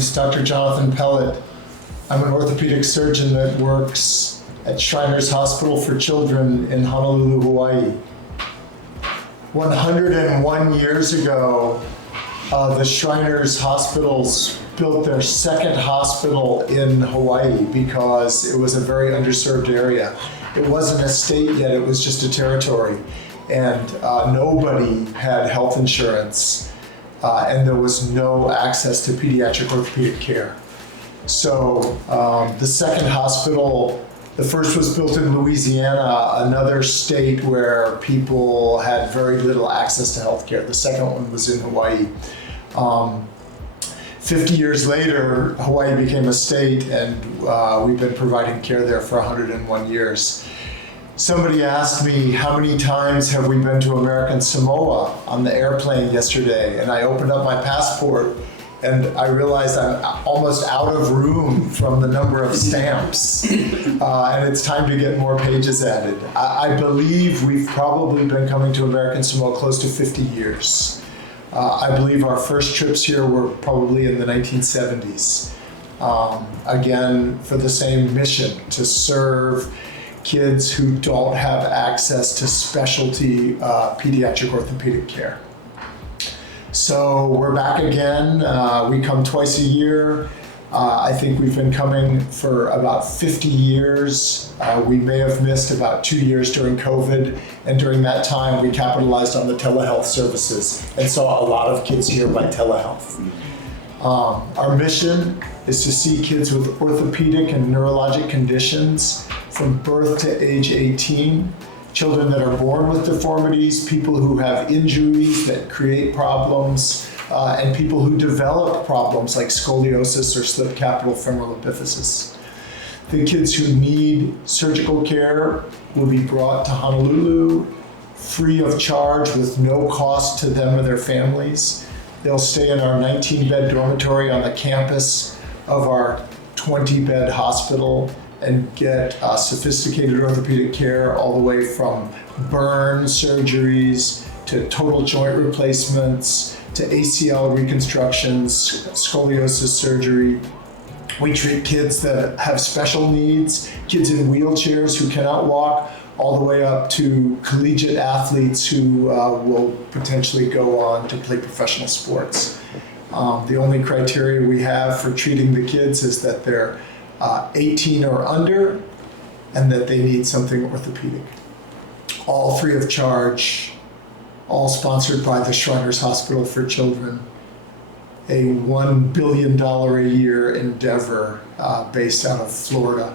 name's Dr. Jonathan Pallett. I'm an orthopedic surgeon that works at Shriners Hospital for Children in Honolulu, Hawaii. 101 years ago, the Shriners Hospitals built their second hospital in Hawaii because it was a very underserved area. It wasn't a state yet, it was just a territory. And nobody had health insurance, and there was no access to pediatric orthopedic care. So the second hospital, the first was built in Louisiana, another state where people had very little access to health care. The second one was in Hawaii. 50 years later, Hawaii became a state, and we've been providing care there for 101 years. Somebody asked me, how many times have we been to American Samoa on the airplane yesterday? And I opened up my passport and I realized I'm almost out of room from the number of stamps. And it's time to get more pages added. I believe we've probably been coming to American Samoa close to 50 years. I believe our first trips here were probably in the 1970s. Again, for the same mission, to serve kids who don't have access to specialty pediatric orthopedic care. So we're back again. We come twice a year. I think we've been coming for about 50 years. We may have missed about 2 years during COVID, and during that time we capitalized on the telehealth services and saw a lot of kids here by telehealth. Our mission is to see kids with orthopedic and neurologic conditions from birth to age 18, children that are born with deformities, people who have injuries that create problems, and people who develop problems like scoliosis or slipped capital femoral epiphysis. The kids who need surgical care will be brought to Honolulu free of charge with no cost to them or their families. They'll stay in our 19-bed dormitory on the campus of our 20-bed hospital and get sophisticated orthopedic care all the way from burn surgeries to total joint replacements to ACL reconstructions, scoliosis surgery. We treat kids that have special needs, kids in wheelchairs who cannot walk, all the way up to collegiate athletes who will potentially go on to play professional sports. The only criteria we have for treating the kids is that they're 18 or under, and that they need something orthopedic. All free of charge, all sponsored by the Shriners Hospital for Children, a $1 billion a year endeavor based out of Florida.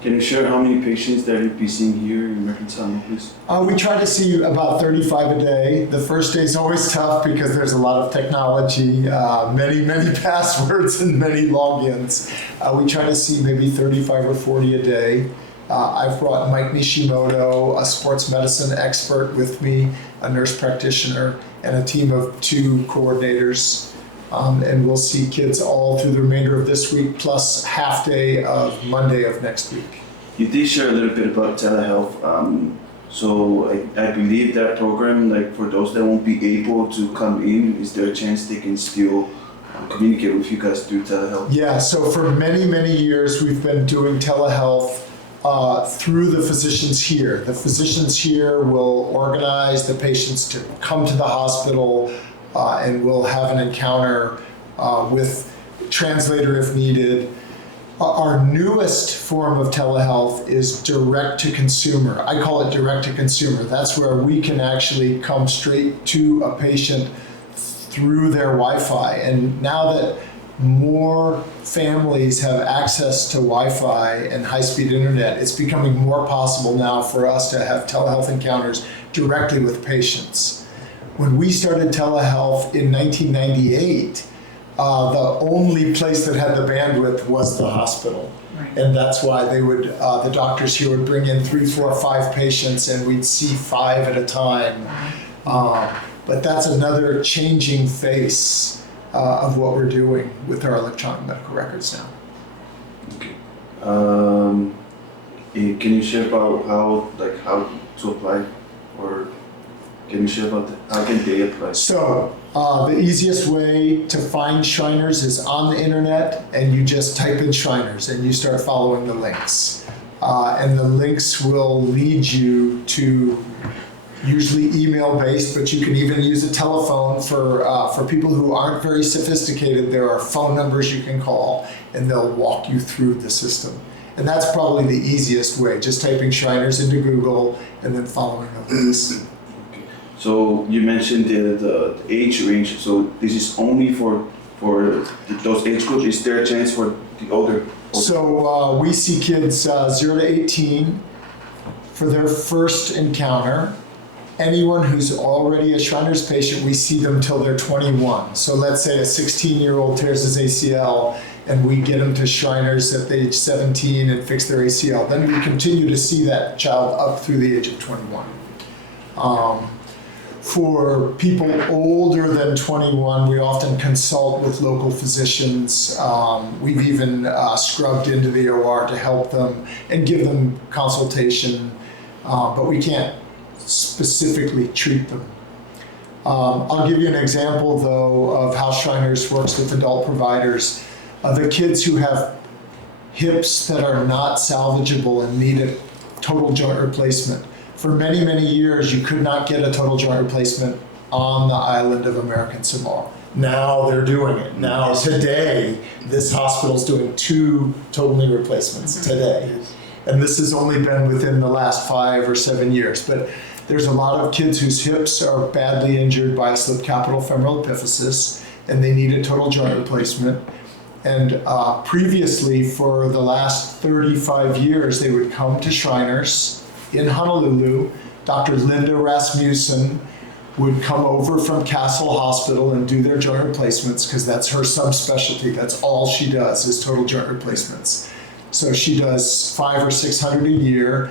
Can you share how many patients that you'll be seeing here in American Samoa, please? We try to see about 35 a day. The first day is always tough because there's a lot of technology, many passwords and many logins. We try to see maybe 35 or 40 a day. I've brought Mike Nishimoto, a sports medicine expert, with me, a nurse practitioner, and a team of 2 coordinators. And we'll see kids all through the remainder of this week, plus half day of Monday of next week. You did share a little bit about telehealth. So I believe that program, like for those that won't be able to come in, is there a chance they can still communicate with you guys through telehealth? Yeah, so for many years, we've been doing telehealth through the physicians here. The physicians here will organize the patients to come to the hospital, and we'll have an encounter with translator if needed. Our newest form of telehealth is direct to consumer. I call it direct to consumer. That's where we can actually come straight to a patient through their Wi-Fi. And now that more families have access to Wi-Fi and high-speed internet, it's becoming more possible now for us to have telehealth encounters directly with patients. When we started telehealth in 1998, the only place that had the bandwidth was the hospital. Right. And that's why they would, the doctors here would bring in 3, 4, 5 patients, and we'd see 5 at a time. But that's another changing face of what we're doing with our electronic medical records now. Okay. Can you share about how to apply, or can you share about how can they apply? So The easiest way to find Shriners is on the internet, and you just type in Shriners and you start following the links. And the links will lead you to usually email-based, but you can even use a telephone for people who aren't very sophisticated. There are phone numbers you can call, and they'll walk you through the system. And that's probably the easiest way, just typing Shriners into Google and then following the links. So you mentioned the age range. So this is only for those age groups. Is there a chance for the older? So we see kids 0 to 18 for their first encounter. Anyone who's already a Shriners patient, we see them till they're 21. So let's say a 16-year-old tears his ACL and we get them to Shriners at the age 17 and fix their ACL. Then we continue to see that child up through the age of 21. For people older than 21, we often consult with local physicians. We've even scrubbed into the OR to help them and give them consultation, but we can't specifically treat them. I'll give you an example, though, of how Shriners works with adult providers. The kids who have hips that are not salvageable and need a total joint replacement. For many, many years, you could not get a total joint replacement on the island of American Samoa. Now they're doing it. Now, today, this hospital's doing 2 total knee replacements today. And this has only been within the last 5 or 7 years. But there's a lot of kids whose hips are badly injured by a slipped capital femoral epiphysis, and they need a total joint replacement. And previously, for the last 35 years, they would come to Shriners in Honolulu. Dr. Linda Rasmussen would come over from Castle Hospital and do their joint replacements because that's her subspecialty. That's all she does is total joint replacements. So she does 500 or 600 a year.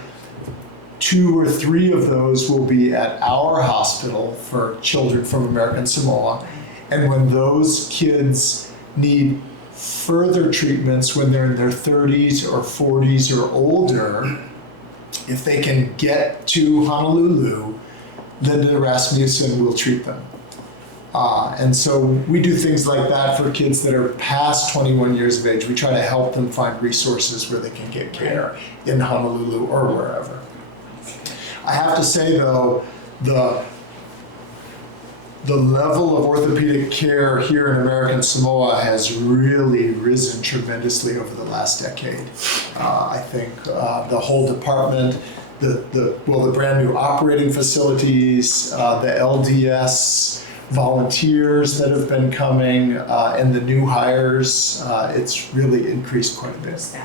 2 or 3 of those will be at our hospital for children from American Samoa. And when those kids need further treatments when they're in their 30s or 40s or older, if they can get to Honolulu, Linda Rasmussen will treat them. And so we do things like that for kids that are past 21 years of age. We try to help them find resources where they can get care in Honolulu or wherever. I have to say, though, the level of orthopedic care here in American Samoa has really risen tremendously over the last decade. I think the whole department, the brand new operating facilities, the LDS volunteers that have been coming, and the new hires, it's really increased quite a bit.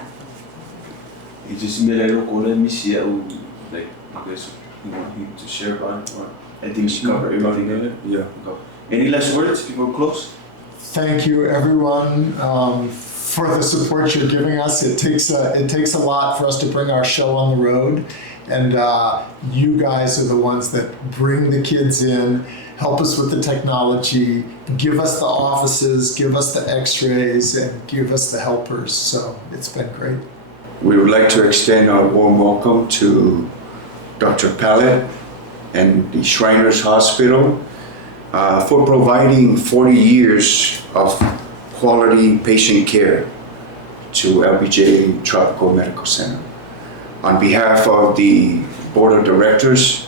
You just made a local like I guess you want him to share about it, or I think she covered everything. Yeah. Any last words before we close? Thank you, everyone, for the support you're giving us. It takes a lot for us to bring our show on the road, and you guys are the ones that bring the kids in, help us with the technology, give us the offices, give us the x-rays, and give us the helpers. So it's been great. We would like to extend our warm welcome to Dr. Pallett and the Shriners Hospital for providing 40 years of quality patient care to LBJ Tropical Medical Center. On behalf of the Board of Directors,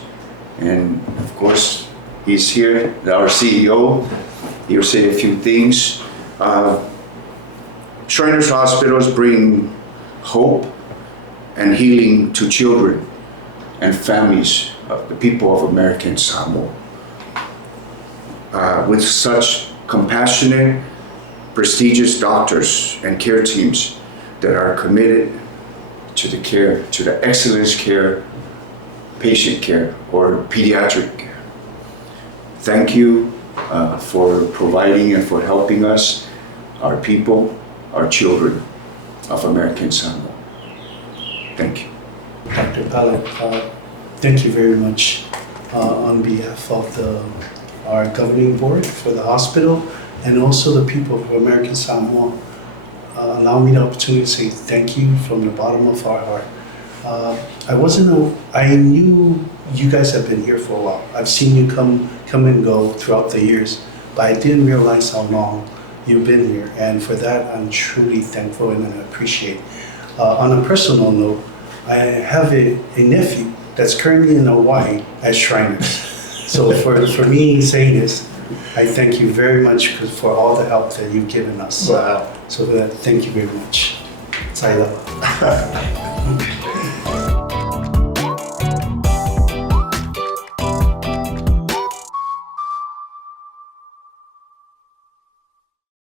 and of course, he's here, our CEO, he'll say a few things. Shriners Hospitals bring hope and healing to children and families of the people of American Samoa. With such compassionate, prestigious doctors and care teams that are committed to the care, to the excellence care, patient care, or pediatric care. Thank you for providing and for helping us, our people, our children of American Samoa. Thank you. Dr. Pallett, thank you very much on behalf of our governing board for the hospital and also the people of American Samoa. Allow me the opportunity to say thank you from the bottom of our heart. I knew you guys have been here for a while. I've seen you come and go throughout the years, but I didn't realize how long you've been here. And for that, I'm truly thankful and I appreciate. On a personal note, I have a nephew that's currently in Hawaii as Shriners. So for me saying this, I thank you very much for all the help that you've given us. Wow. So thank you very much. Sailor.